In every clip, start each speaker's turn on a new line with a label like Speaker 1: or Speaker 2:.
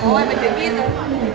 Speaker 1: โอ้ยมันถึงนี่
Speaker 2: ต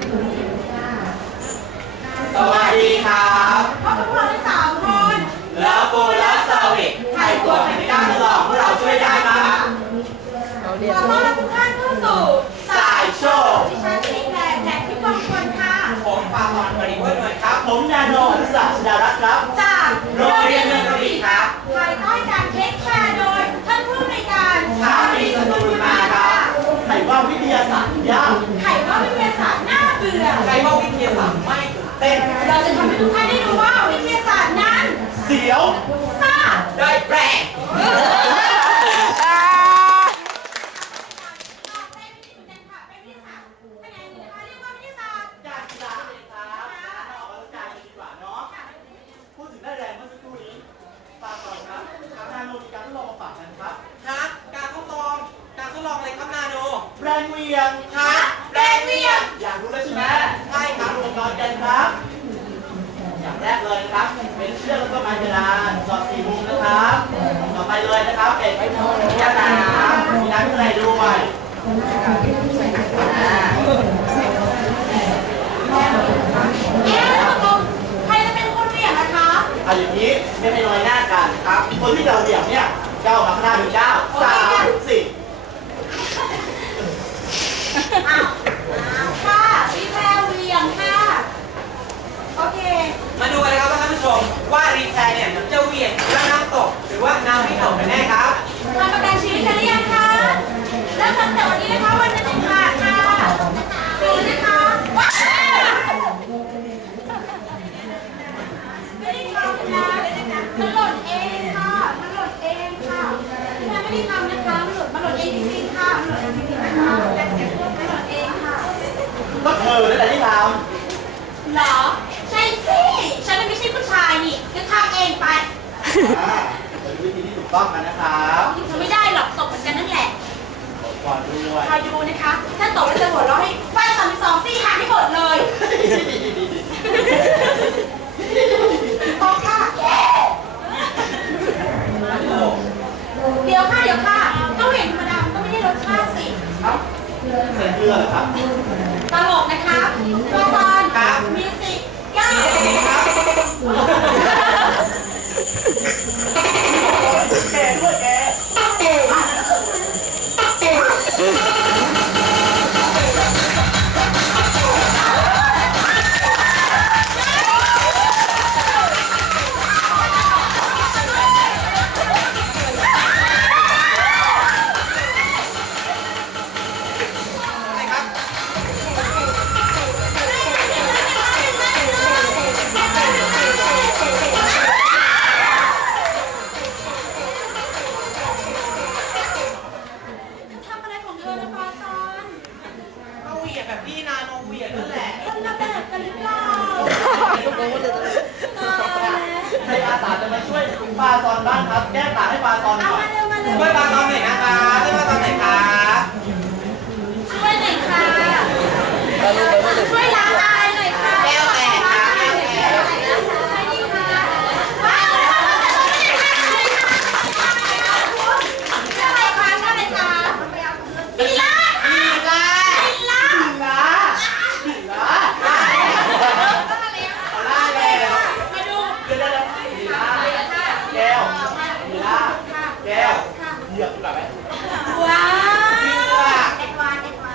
Speaker 2: แบ
Speaker 1: ร
Speaker 2: นด์
Speaker 1: เวี
Speaker 2: ยงคะ
Speaker 1: แบรน
Speaker 3: ด์
Speaker 1: เวียง อยากรู้แล้วใช่ไหม
Speaker 3: ใช่ครับ
Speaker 1: ลงนอนกันครับ อย่างแรกเลยนะครับ เป็นเชือกแล้วก็ไม้กระดานจอดสี่มุมนะครับ ต่อไปเลยนะครับเป็นไม้โม้ยาดามีน้ำอะไรด้วย
Speaker 2: เอะ
Speaker 1: อย่างนี้ไม่ไปลอยหน้ากันครับ คนที่เราเหลี่ยมเนี่ยเจ้ากับพระนาดูเจ้าสามส
Speaker 2: อ้าวค่ะพี่แพรเวียงค่ะ โอเค
Speaker 3: มาดูกันนะครับท่านผู้ชมว่ารีแพรเนี่ยจะเหวี่ยงแล้น้ำตก หรือว่าน้ำไม่ตกกันแน่ ต้อง
Speaker 2: กันะครับทำไม่ได้หรอกตกเหมือนกันนั่นแหละผมขอดูด้วยคอยดูนะคะ ถ้าตกแล้วจะหัวเราะให้ฟาดสามสองสี่หักให้หมดเลยตกค่ะ เดี๋ยวค่ะเดี๋ยวค่ะ ต้องเห็นธรรมดามันก็ไม่ได้รสชาติสิครับเส่เกลือเหรอครับตลกนะคะ
Speaker 1: วาซอนมิวสิกย่า
Speaker 2: ครับ Hey. ช่วยปลาซอนบ้านครับ แก้ต่างให้
Speaker 1: ปลาซอนหน่อยช่วยปลาตอนหน่อย ลือก
Speaker 2: หรือเปล่าไหมว้าเหยื่อ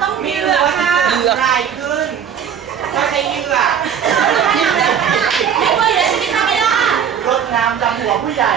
Speaker 2: ต้องมีเหเลื
Speaker 1: อกค่ะ
Speaker 2: ค่เหลือก ลายขึ้นก็ใช้เหยื่อไม่เคยเห็นชีวิทำไม่ได้รดน้ำดำหัวผู้ใหญ่